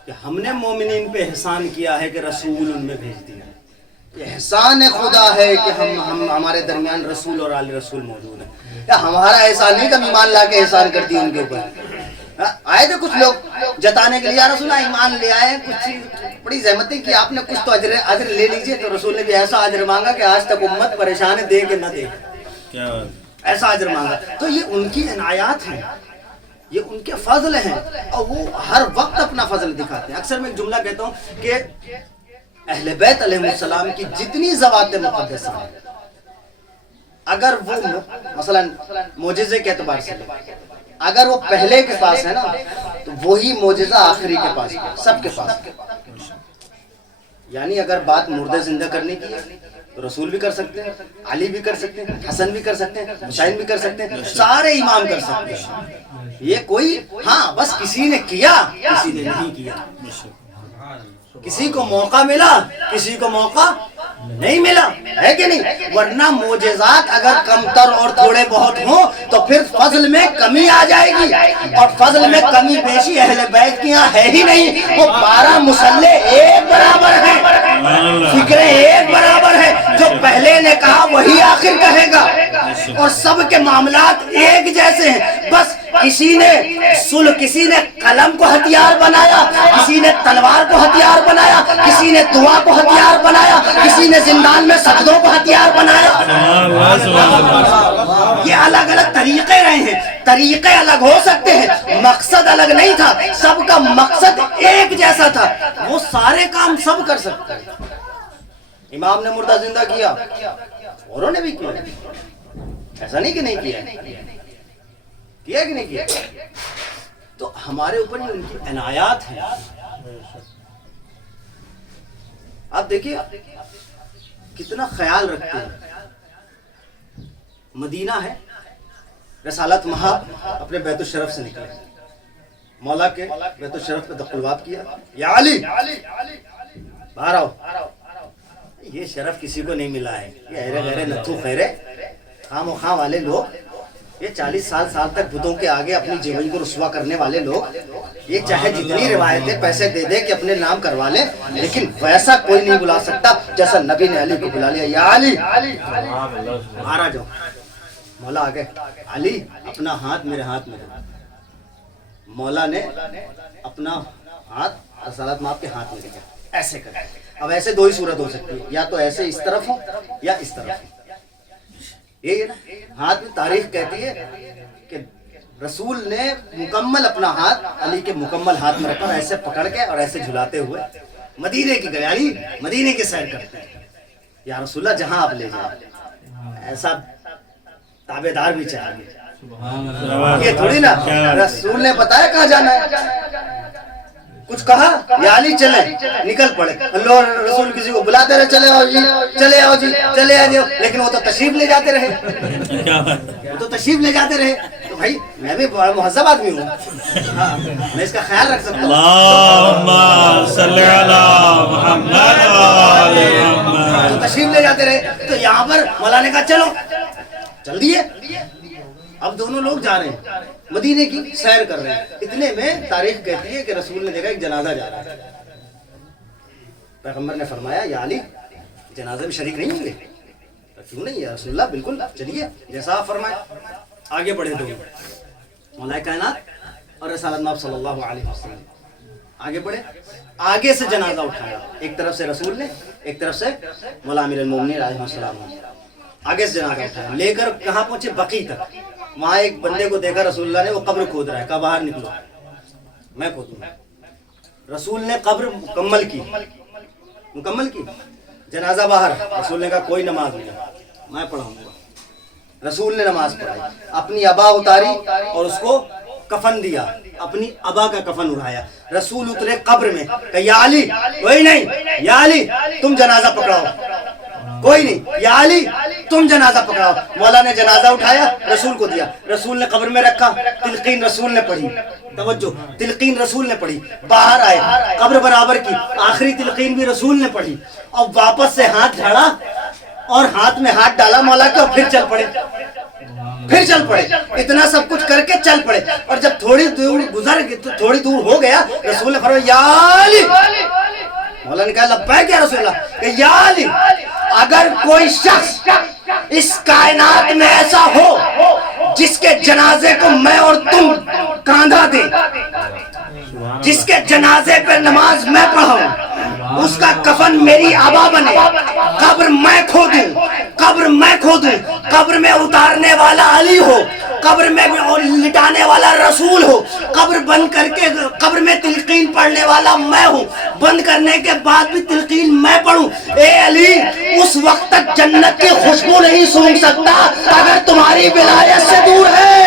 کہ ہم نے مومنین پہ احسان کیا ہے کہ رسول ان میں بھیج دیا. یہ احسان خدا ہے کہ ہم ہمارے درمیان رسول اور آل رسول موجود ہیں. یا ہمارا احسان نہیں کہ ہم ایمان لا کے احسان کر دیے ان کے اوپر. آئے تھے کچھ لوگ جتانے کے لیے, یا رسول ایمان لے آئے, کچھ بڑی زحمتیں کہ آپ نے کچھ تو اجر لے لیجئے. تو رسول نے بھی ایسا اجر مانگا کہ آج تک امت پریشان ہے, دے کہ نہ دے, ایسا اجر مانگا. تو یہ ان کی عنایات ہیں, یہ ان کے فضل ہیں, اور وہ ہر وقت اپنا فضل دکھاتے ہیں. اکثر میں ایک جملہ کہتا ہوں کہ اہل بیت علیہ السلام کی جتنی ذوات مقدسہ ہیں, اگر وہ مثلا معجزے کے اعتبار سے اگر وہ پہلے کے پاس ہے نا تو وہی معجزہ آخری کے پاس ہے, سب کے پاس. یعنی اگر بات مردے زندہ کرنے کی ہے تو رسول بھی کر سکتے ہیں, علی بھی کر سکتے ہیں, حسن بھی کر سکتے ہیں, حسین بھی کر سکتے ہیں, سارے امام کر سکتے ہیں. یہ کوئی ہاں بس کسی نے کیا کسی نے نہیں کیا, کسی کو موقع ملا کسی کو موقع نہیں ملا, ہے کہ نہیں؟ ورنہ معجزات اگر کمتر اور تھوڑے بہت ہوں تو پھر فضل میں کمی آ جائے گی, اور فضل میں کمی بیشی اہل بیت کی یہاں ہے ہی نہیں. وہ 12 مصلے ایک برابر ہیں, فکریں ایک برابر ہیں, جو پہلے نے کہا وہی آخر کہے گا, اور سب کے معاملات ایک جیسے ہیں. بس کسی نے قلم کو ہتھیار بنایا, کسی نے تلوار کو ہتھیار بنایا, کسی نے دعا کو ہتھیار بنایا, کسی نے زندان میں سجدوں کو ہتھیار بنایا. یہ الگ الگ طریقے رہے ہیں, طریقے الگ ہو سکتے ہیں, مقصد الگ نہیں تھا, سب کا مقصد ایک جیسا تھا. وہ سارے کام سب کر سکتے ہیں. امام نے مردہ زندہ کیا, اوروں نے بھی کیا, ایسا نہیں کہ نہیں کیا, کیا کہ نہیں کیا. تو ہمارے اوپر یہ ان کی عنایات ہیں. آپ دیکھیے کتنا خیال رکھتے ہیں. مدینہ ہے, رسالت مہاب اپنے بیت الشرف سے نکلے, مولا کے بیت الشرف پہ دخلوات کیا, یا علی باہر آؤ. یہ شرف کسی کو نہیں ملا ہے. یہ ایرے غیرے نتھو خیرے خام و خام والے لوگ, یہ 40 سال تک بتوں کے آگے اپنی جیون کو رسوا کرنے والے لوگ, یہ چاہے جتنی روایتیں پیسے دے دے کہ اپنے نام کروا لیں, لیکن ویسا کوئی نہیں بلا سکتا جیسا نبی نے علی کو بلا لیا. یا علی باہر آ جاؤ. مولا آ گئے, علی اپنا ہاتھ میرے ہاتھ میں دو. مولا نے اپنا ہاتھ رسالت مآب کے ہاتھ میں دیا, ایسے کر. اب ایسے دو ہی صورت ہو سکتی ہے, یا تو ایسے اس طرف ہو یا اس طرف ہو. یہ ہے نا, ہاتھ میں تاریخ کہتی ہے کہ رسول نے مکمل اپنا ہاتھ علی کے مکمل ہاتھ میں رکھا, ایسے پکڑ کے اور ایسے جھلاتے ہوئے مدینے کی گئے. علی مدینے کی سیر کرتے ہیں, یا رسول اللہ جہاں آپ لے جائیں. ایسا تابع دار بھی چاہیے, یہ تھوڑی نا رسول نے بتایا کہاں جانا ہے. کچھ کہا یا علی چلے نکل پڑے. اللہ رسول کسی کو بلاتے رہے چلے آؤ جی چلے آؤ جی چلے آ جاؤ, لیکن وہ تو تشریف لے جاتے رہے, وہ تو تشریف لے جاتے رہے. تو بھائی میں بھی بڑا مہذب آدمی ہوں, میں اس کا خیال رکھ سکتا ہوں. اللہم صلی علی محمد وآل محمد. تو تشریف لے جاتے رہے. تو یہاں پر مولا نے کہا چلو چل دیے. اب دونوں لوگ جا رہے ہیں, مدینے کی سیر کر رہے ہیں. اتنے میں تاریخ کہتی ہے کہ رسول نے دیکھا ایک جنازہ جا رہا ہے. پیغمبر نے فرمایا یا علی جنازے میں شریک نہیں ہوں گے؟ کیوں نہیں یا رسول اللہ, بالکل چلیے جیسا آپ فرمائے. آگے بڑھے دونوں, مولا کائنات اور رسالت مآب صلی اللہ علیہ وسلم آگے بڑھے. آگے سے جنازہ اٹھایا, ایک طرف سے رسول نے, ایک طرف سے مولا امیر المومنین علیہ السلام نے. آگے سے جنازہ اٹھایا, لے کر کہاں پہنچے؟ بقیع تک. وہاں ایک بندے کو دیکھا رسول اللہ نے, وہ قبر کھود رہا ہے. کہا باہر نکلو میں کھودوں. رسول نے قبر مکمل کی, جنازہ باہر. رسول نے کہا کوئی نماز نہیں, میں پڑھاؤں گا. رسول نے نماز پڑھائی, اپنی ابا اتاری اور اس کو کفن دیا, اپنی ابا کا کفن اڑایا. رسول اترے قبر میں, کہ یا علی کوئی نہیں, یا علی تم جنازہ پکڑاؤ, کوئی نہیں, یا علی تم جنازہ پکڑاؤ. مولا نے جنازہ اٹھایا, رسول کو دیا. رسول نے قبر میں رکھا, تلقین رسول نے پڑھی. توجہ, تلقین رسول نے پڑھی. باہر آئے, قبر برابر کی, آخری تلقین بھی رسول نے پڑھی. اور واپس سے ہاتھ جھاڑا اور ہاتھ میں ہاتھ ڈالا مولا کے, اور پھر چل پڑے. اتنا سب کچھ کر کے چل پڑے. اور جب تھوڑی دور گزر گئے, تھوڑی دور ہو گیا, رسول نے فرمایا یا علی. مولا نے کہا لبیک یا رسول اللہ, کہ یا علی اگر کوئی شخص اس کائنات میں ایسا ہو جس کے جنازے کو میں اور تم کاندھا دیں, جس کے جنازے پہ نماز میں پڑھاؤں, اس کا کفن میری آبا بنے, قبر میں کھودوں, قبر میں اتارنے والا علی ہو, قبر میں لٹانے والا رسول ہو, قبر بند کر کے قبر میں تلقین پڑھنے والا میں ہوں, بند کرنے کے بعد بھی تلقین میں پڑھوں. اے علی اس وقت تک جنت کی خوشبو نہیں سونگھ سکتا اگر تمہاری ولایت سے دور ہے.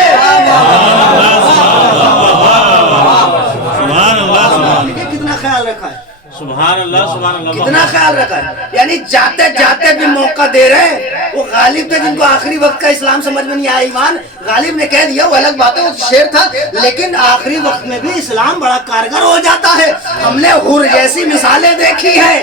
کتنا خیال رکھا ہے, سبحان اللہ سبحان اللہ, کتنا خیال رکھا ہے. یعنی جاتے جاتے بھی موقع دے رہے ہیں. وہ غالب تھے جن کو آخری وقت کا اسلام سمجھ میں نہیں آیا ایمان, غالب نے کہہ دیا, وہ الگ بات ہے, وہ شیر تھا, لیکن آخری وقت میں بھی اسلام بڑا کارگر ہو جاتا ہے. ہم نے حور جیسی مثالیں دیکھی ہیں,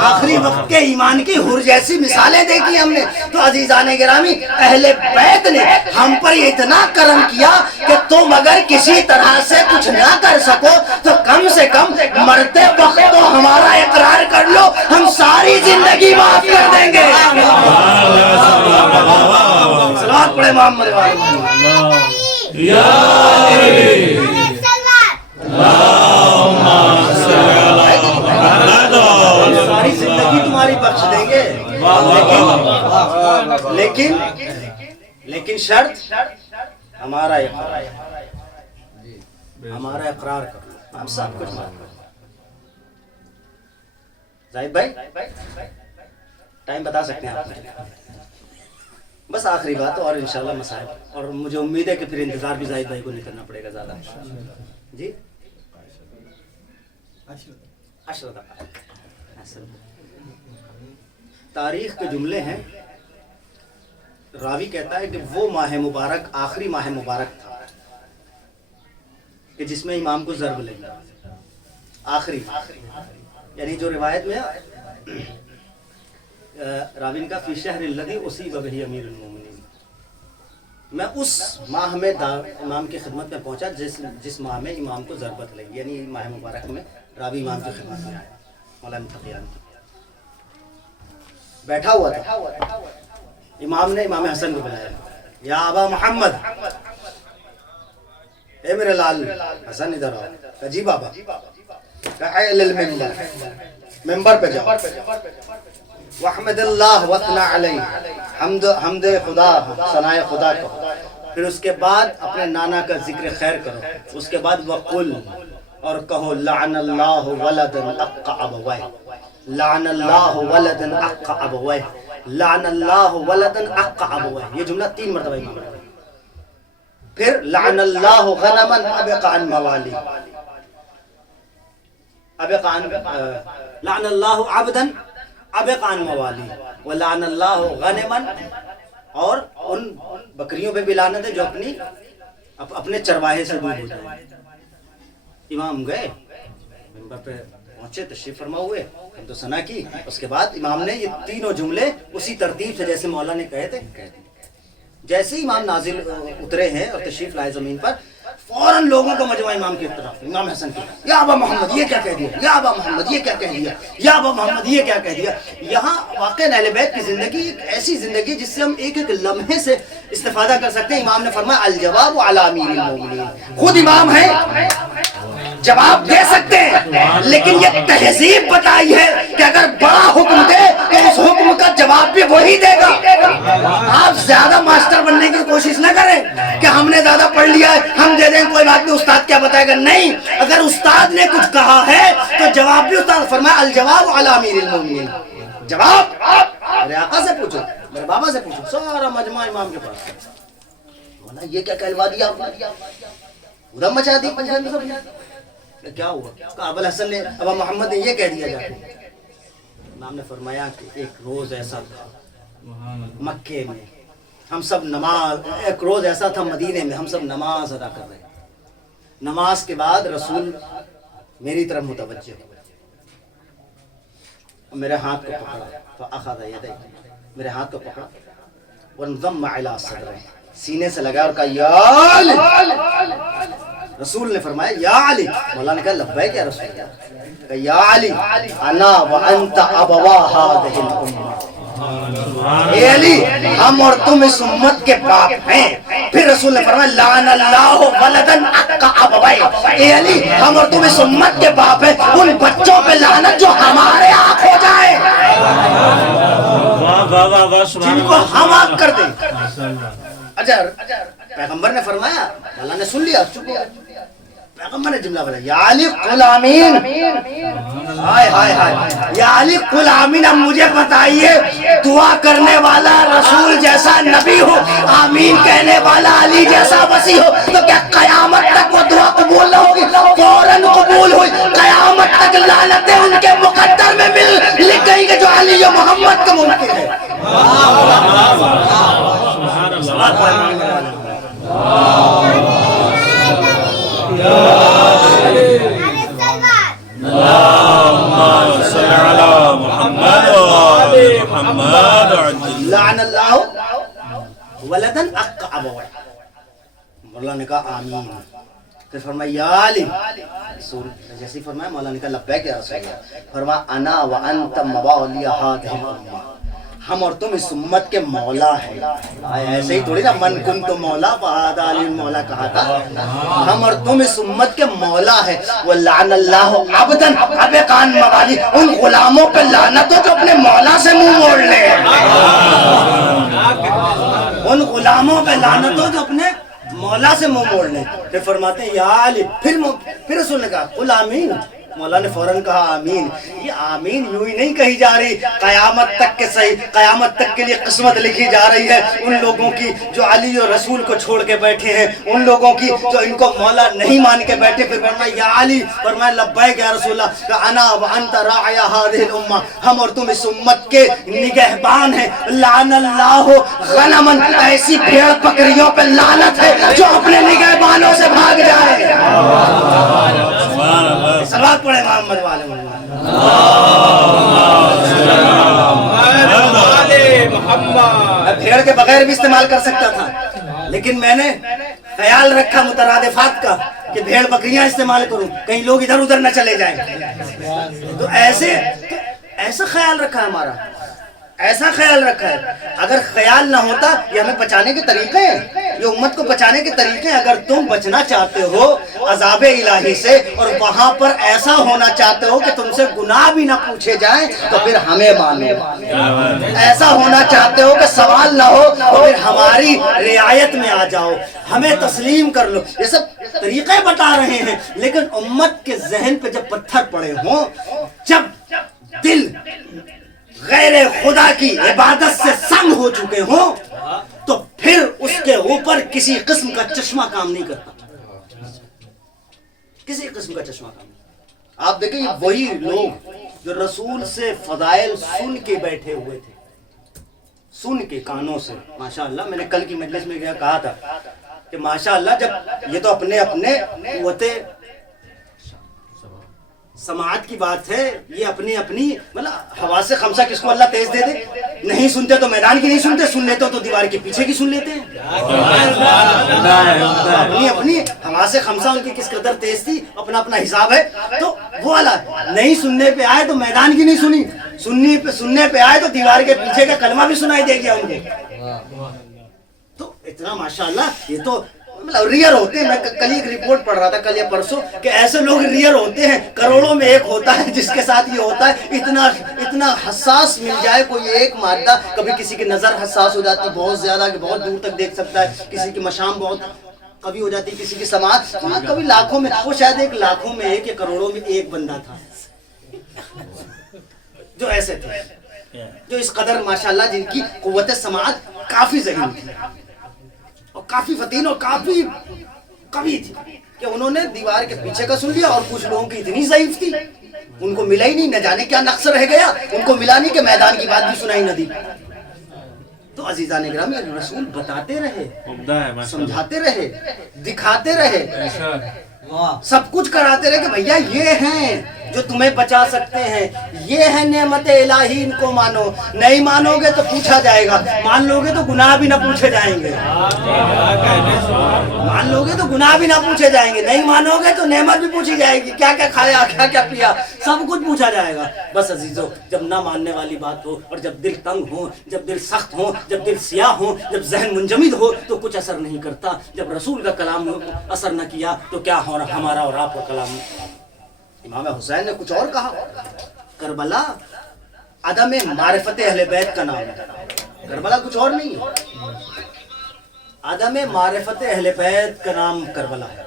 آخری وقت کے ایمان کی حور جیسی مثالیں دیکھی ہم نے. تو عزیزان گرامی, اہل بیت نے ہم پر اتنا کرم کیا کہ تم اگر کسی طرح سے کچھ نہ کر سکو تو کم سے کم مرتے وقت تو ہمارا اقرار کر لو, ہم ساری زندگی معاف کر دیں گے. صلوات پڑھے محمد یا علی ساری زندگی تمہاری بخش دیں گے, لیکن شرط ہمارا اقرار کر لو, ہم سب کچھ معاف کر. زاہد بھائی ٹائم بتا سکتے ہیں آپ؟ بس آخری بات اور انشاءاللہ مسائل, اور مجھے امید ہے کہ پھر انتظار بھی زاہد بھائی کو نہیں کرنا پڑے گا زیادہ. جی 10 دقائق. تاریخ کے جملے ہیں. راوی کہتا ہے کہ وہ ماہ مبارک آخری ماہ مبارک تھا کہ جس میں امام کو ضرب لگی, آخری. یعنی جو روایت میں راوی کا فی شہر الذی اصیب بہ امیر المومنین, میں اس ماہ میں امام کی خدمت میں پہنچا جس ماہ میں امام کو ضربت لگی. یعنی ماہ مبارک میں راوی امام کی خدمت میں آیا, مولا متقیان بیٹھا ہوا تھا. امام نے امام حسن کو بلایا, یا ابا محمد, اے میرے لال حسن ادھر آؤ. جی بابا. ممبر پہ جاؤ, وحمد اللہ وثنا علیہ, حمد خدا, ثناء خدا کہو. پھر اس کے بعد اپنے نانا کا ذکر خیر کرو. اس کے بعد وقل, اور کہو لعن اللہ ولدا اق ابویہ, لعن اللہ ولدا اق ابویہ, لعن اللہ ولدا اق ابویہ. یہ جملہ 3 مرتبہ امام نے. پھر لعن اللہ غنما ابق عن موالی, ابقان لعن اللہ عبدا ابقان موالی ولعن اللہ غنما، اور ان بکریوں پہ بھی لعنت ہے جو اپنے چرواہے سے دور ہو جائے۔ امام گئے منبر پہ پہنچے، تشریف فرما ہوئے، تو ثنا کی، اس کے بعد امام نے یہ تینوں جملے اسی ترتیب سے جیسے مولا نے کہے تھے کہہ دیے۔ جیسے ہی امام نازل اترے ہیں اور تشریف لائے زمین پر، فوراً لوگوں کا مجمع امام کی طرف، امام حسن کی، یا ابا محمد یہ کیا کہہ دیا، یا ابا محمد یہ کیا کہہ دیا، یا ابا محمد یہ کیا کہہ دیا۔ یہاں واقع اہل بیت کی زندگی ایک ایسی زندگی جس سے ہم ایک ایک لمحے سے استفادہ کر سکتے ہیں۔ امام نے فرمایا الجواب علی امیر المومنین، خود امام ہے، جواب دے سکتے ہیں، لیکن یہ تہذیب بتائی ہے کہ اگر بڑا حکم دے تو اس حکم کا جواب بھی وہی دے گا۔ آپ زیادہ ماسٹر بننے کی کوشش نہ کریں کہ ہم نے زیادہ پڑھ لیا ہے ہم دے دیں، کوئی بات نہیں، استاد کیا بتائے گا۔ نہیں، اگر استاد نے کچھ کہا ہے تو جواب بھی استاد فرمایا الجواب علی امیر المومنین، جواب میرے آقا سے پوچھو، میرے بابا سے پوچھو۔ سارا مجمع امام کے پاس، مولا یہ کیا کہلوا دیا آپ نے، ادھم مچا دی پنجاب میں سب۔ کیا ہوا؟ کہا ابو الحسن نے، ابا محمد نے یہ کہہ دیا جا کے۔ امام نے فرمایا کہ ایک روز ایسا تھا مکے میں ہم سب نماز، ایک روز ایسا تھا مدینے میں ہم سب نماز ادا کر رہے ہیں، نماز کے بعد رسول میری طرف متوجہ ہوئے، میرے ہاتھ کو پکڑا، فاخذ یدی، میرے ہاتھ کو پکڑا، وانضم الی صدرہ، سینے سے لگا اور کہا یا علی۔ رسول نے فرمایا یا علی، مولا نے کہا لبیک یا رسول اللہ، کہ یا علی انا وانت ابوا هذه الامه، اے علی ہم اور تم اس امت کے باپ ہیں۔ پھر رسول نے فرمایا لعن اللہ ولدا اق ابویہ، اے علی ہم اور تم اس امت کے باپ ہیں، ان بچوں پہ لعنت جو ہمارے آنکھ ہو جائے، جن کو ہم آنکھ کر دیں۔ اچھا پیغمبر نے فرمایا، اللہ نے سن لیا، چپ ہو گیا۔ پیغمبر نے جملہ بولا یا علی قل آمین، ہائے ہائے ہائے، یا علی قل آمین۔ اب مجھے بتائیے دعا کرنے والا رسول جیسا نبی ہو، آمین کہنے والا علی جیسا وسیع ہو، تو کیا قیامت تک وہ دعا قبول نہ ہوگی؟ فوراً قبول ہوئی، قیامت تک لعنتیں ان کے مقدر میں لکھ گئی کہ جو علی و محمد کا ممکن ہے۔ لعن اللہ ولدا اق ابویہ، مولا نے کہا آمین۔ پھر فرمایا یا علی، رسول جیسے ہی فرمایا مولا نے کہا لبیک یا رسول اللہ، فرمایا انا وانت موالی هذه الامه، ہم اور تم اس امت کے مولا ہیں۔ ایسے ہی تھوڑی نا من کن تو مولا فہذا علی مولا کہا تھا، ہم اور تم اس امت کے مولا ہیں۔ وَلَعَنَ اللَّهُ عَبْدًا أَبْقَانَ مَوَالِي، ان غلاموں پہ لعنت ہو جو اپنے مولا سے منہ موڑ لیں، ان غلاموں پہ لعنت ہو جو اپنے مولا سے منہ موڑ لیں۔ پھر فرماتے ہیں یا علی، پھر رسول نے کہا قل آمین، مولا نے فوراً کہا آمین۔ یہ آمین یوں ہی نہیں کہی جا رہی، قیامت تک کے صحیح، قیامت تک کے لیے قسمت لکھی جا رہی ہے ان لوگوں کی جو علی اور رسول کو چھوڑ کے بیٹھے ہیں، ان لوگوں کی جو ان کو مولا نہیں مان کے بیٹھے۔ پھر فرمایا یا علی، فرمایا لبیک یا رسول اللہ، کہ انا وانت راعی هذه الامه، ہم اور تم اس امت کے نگہبان ہیں۔ لعن اللہ غنما، ایسی بھیڑ بکریوں پہ لعنت ہے جو اپنے نگہبانوں سے بھاگ جائے۔ صلوات پڑھے محمد والے میں بھیڑ کے بغیر بھی استعمال کر سکتا تھا، لیکن میں نے خیال رکھا مترادفات کا کہ بھیڑ بکریاں استعمال کروں، کہیں لوگ ادھر ادھر نہ چلے جائیں۔ تو ایسا خیال رکھا ہے ہمارا، ایسا خیال رکھا ہے۔ اگر خیال نہ ہوتا، یہ ہمیں بچانے کے طریقے ہیں، یہ امت کو بچانے کے طریقے ہیں۔ اگر تم بچنا چاہتے ہو عذاب الہی سے اور وہاں پر ایسا ہونا چاہتے ہو کہ تم سے گناہ بھی نہ پوچھے جائیں، تو پھر ہمیں مانو۔ ایسا ہونا چاہتے ہو کہ سوال نہ ہو، تو پھر ہماری رعایت میں آ جاؤ، ہمیں تسلیم کر لو۔ یہ سب طریقے بتا رہے ہیں، لیکن امت کے ذہن پہ جب پتھر پڑے ہوں، جب دل غیر خدا کی عبادت سے سنگ ہو چکے ہوں، تو پھر اس کے اوپر کسی قسم کا چشمہ کام نہیں کرتا، کسی قسم کا چشمہ کام نہیں۔ آپ دیکھیں یہ وہی لوگ جو رسول سے فضائل سن کے بیٹھے ہوئے تھے، سن کے کانوں سے. ماشاءاللہ میں نے کل کی مجلس میں کہا تھا کہ ماشاءاللہ جب یہ تو اپنے اپنے قوت سماعت کی بات ہے، یہ اپنی اپنی مطلب حواس خمسہ کس کو اللہ تیز دے دے. نہیں سنتے تو میدان کی نہیں سنتے، سن لیتے تو دیوار کے پیچھے کی سن لیتے ہیں. اپنی اپنی حواس خمسہ ان کی کس قدر تیز تھی، اپنا اپنا حساب ہے. تو وہ والا نہیں سننے پہ آئے تو میدان کی نہیں سنی، سننے پہ آئے تو دیوار کے پیچھے کا کلمہ بھی سنائی دے گیا ان کو. تو اتنا ماشاءاللہ یہ تو ریئر ہوتے ہیں. میں کل ایک رپورٹ پڑھ رہا تھا، کل یا پرسوں، کہ ایسے لوگ ریئر ہوتے ہیں، کروڑوں میں ایک ہوتا ہے جس کے ساتھ یہ ہوتا ہے. اتنا حساس مل جائے کوئی ایک مادہ. کبھی کسی کی نظر حساس ہو جاتی بہت زیادہ کہ بہت دور تک دیکھ سکتا ہے، کسی کی مشام بہت قوی ہو جاتی، کسی کی سماعت کبھی لاکھوں میں، وہ شاید ایک لاکھوں میں ایک یا کروڑوں میں ایک بندہ تھا جو ایسے تھے، جو اس قدر ماشاءاللہ جن کی قوت سماعت کافی ذہین تھی اور کافی فتین اور کافی قوی تھی کہ انہوں نے دیوار کے پیچھے کا سن لیا. اور کچھ لوگوں کی اتنی ضعیف تھی ان کو ملا ہی نہیں، نہ جانے کیا نقص رہ گیا، ان کو ملا نہیں کہ میدان کی بات بھی سنائی نہ دی. تو عزیزان گرامی رسول بتاتے رہے، سمجھاتے رہے، دکھاتے رہے، سب کچھ کراتے رہے کہ بھیا یہ ہیں جو تمہیں بچا سکتے ہیں، یہ ہے نعمت الہی، ان کو مانو. نہیں مانو گے تو پوچھا جائے گا، مان لو گے تو گناہ بھی نہ پوچھے جائیں گے. مان لو گے تو گناہ بھی نہ پوچھے جائیں گے، نہیں مانو گے تو نعمت بھی پوچھی جائے گی، کیا کیا کھایا، کیا کیا پیا، سب کچھ پوچھا جائے گا. بس عزیزو جب نہ ماننے والی بات ہو اور جب دل تنگ ہو، جب دل سخت ہو، جب دل سیاہ ہو، جب ذہن منجمد ہو تو کچھ اثر نہیں کرتا. جب رسول کا کلام اثر نہ کیا تو کیا ہو رہا ہمارا اور آپ کا کلام. امام حسین نے کچھ اور کہا، کربلا عدم معرفت اہل بیت کا نام ہے. کربلا کچھ اور نہیں ہے، عدم معرفت اہل بیت کا نام کربلا ہے.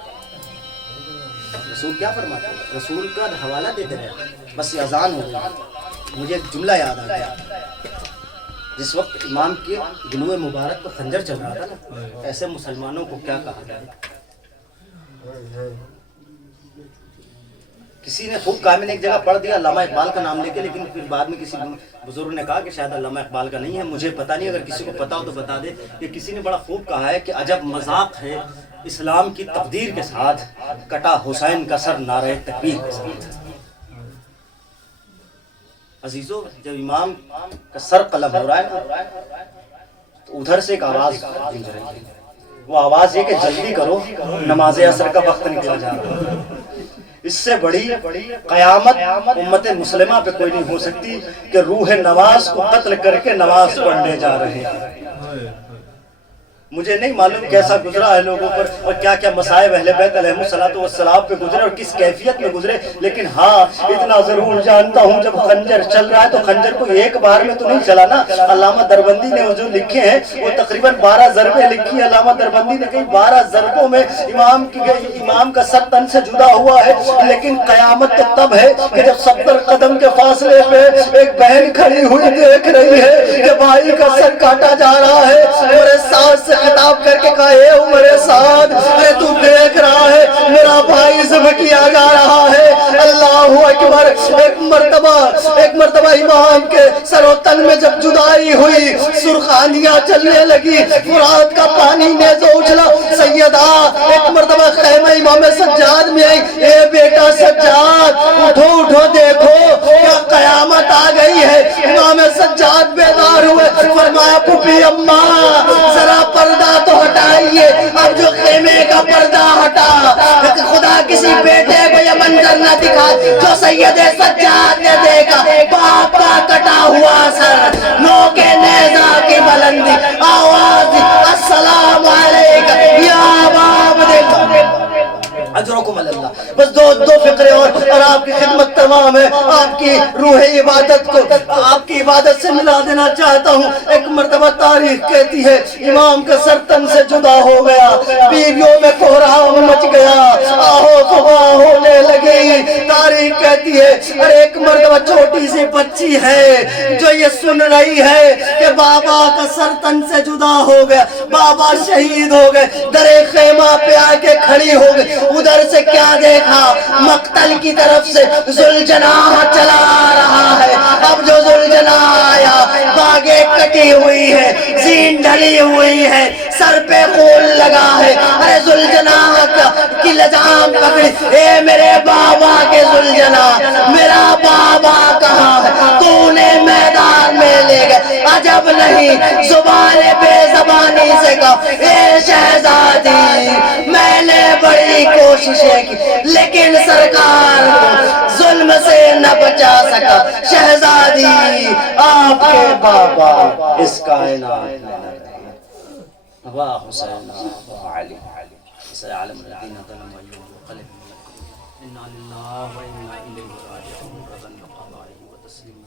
رسول کیا فرماتے ہیں؟ رسول کا حوالہ دیتے رہے. بس یہ اذان ہو گئی، مجھے ایک جملہ یاد آ گیا. جس وقت امام کے گلوئے مبارک پر خنجر چل رہا تھا نا، ایسے مسلمانوں کو کیا کہا جائے. کسی نے خوب کہا، میں نے ایک جگہ پڑھ دیا علامہ اقبال کا نام لے کے، لیکن پھر بعد میں کسی بزرگ نے کہا کہ شاید علامہ اقبال کا نہیں ہے، مجھے پتہ نہیں، اگر کسی کو پتہ ہو تو بتا دے. کہ کسی نے بڑا خوب کہا ہے کہ عجب مذاق ہے اسلام کی تقدیر کے ساتھ، کٹا حسین کا سر نعرہ تکبیر کے ساتھ. عزیزو جب امام کا سر قلم ہو رہا ہے تو ادھر سے ایک آواز گونج رہی ہے. وہ آواز یہ کہ جلدی کرو، نماز عصر کا وقت نکلا جا رہا ہے. اس سے بڑی قیامت امت مسلمہ پہ کوئی نہیں ہو سکتی کہ روح نواز کو قتل کر کے نماز پڑھنے جا رہے ہیں. مجھے نہیں معلوم کیسا گزرا ہے لوگوں پر اور کیا کیا مصائب اہل بیت علیہ الصلوۃ والسلام پہ گزرے اور کس کیفیت میں گزرے، لیکن ہاں اتنا ضرور جانتا ہوں جب خنجر چل رہا ہے تو خنجر کو ایک بار میں تو نہیں چلانا. علامہ دربندی نے جو لکھے ہیں وہ تقریباً 12 ضربیں لکھی ہیں. علامہ دربندی نے کہی 12 ضربوں میں امام کا سر تن سے جدا ہوا ہے. لیکن قیامت تو تب ہے کہ جب 70 قدم کے فاصلے پہ ایک بہن کھڑی ہوئی دیکھ رہی ہے کہ بھائی کا سر کاٹا جا رہا ہے. میرے ساتھ سے خطاب کر کے کہا، اے عمر سعد، ارے تو دیکھ رہا ہے میرا بھائی ذبح کیا جا رہا ہے. اللہ اکبر. ایک مرتبہ امام کے سر و تن میں جب جدائی ہوئی، سرخانیاں چلنے لگی، فرات کا پانی نیزو اچھلا. سیدہ ایک مرتبہ خیمہ امام سجاد میں آئی، اے بیٹا سجاد اٹھو اٹھو، دیکھو کیا قیامت آ گئی ہے. امام سجاد بیدار ہوئے، فرمایا پھوپھی اماں ذرا پردہ تو ہٹائیے. اب جو خیمے کا پردہ ہٹا، خدا کسی بیٹے کو یہ منظر نہ دکھا جو سید سجاد نے دیکھا. باپ کا کٹا ہوا سر، نوکے نیزہ کی بلندی، آواز السلام علیکم یا باب دل اجرکم اللہ. بس دو فقرے اور آپ کی خدمت تمام ہے. آپ کی روح عبادت کو آپ کی عبادت سے ملا دینا چاہتا ہوں. ایک مرتبہ تاریخ کہتی ہے امام کا سر تن سے جدا ہو گیا، بیویوں میں کوہرام مچ گیا، آہو فغاں ہونے لگی. تاریخ کہتی ہے اور ایک مرتبہ چھوٹی سی بچی ہے جو یہ سن رہی ہے کہ بابا کا سر تن سے جدا ہو گیا، بابا شہید ہو گئے، در خیمہ پہ آ کے کھڑی ہو گئی. ادھر سے کیا دیکھا؟ مقتل کی طرف سے ذوالجناح چلا رہا ہے. اب جو ذوالجناح آیا باگیں کٹی ہوئی ہے, زین ڈھلی ہوئی ہے, سر پہ خون لگا ہے. ارے ذوالجناح کی لجام پکڑی, اے میرے بابا کے ذوالجناح, میرا بابا کہاں ہے؟ تو نے میدان میں لے گئے. عجب نہیں, زبان بے زبانی سے کہا, اے شہزادی میں نے بڑی کوششیں کی لیکن سرکار کو ظلم سے نہ بچا سکا. شہزادی آپ کے بابا اس کائنات میں نہ رہے. واہ حسین واہ علی اسے عالم الذین ظلموا وانقلب انا للہ و انا الیہ راجعون رضا بقضائہ وتسلیم.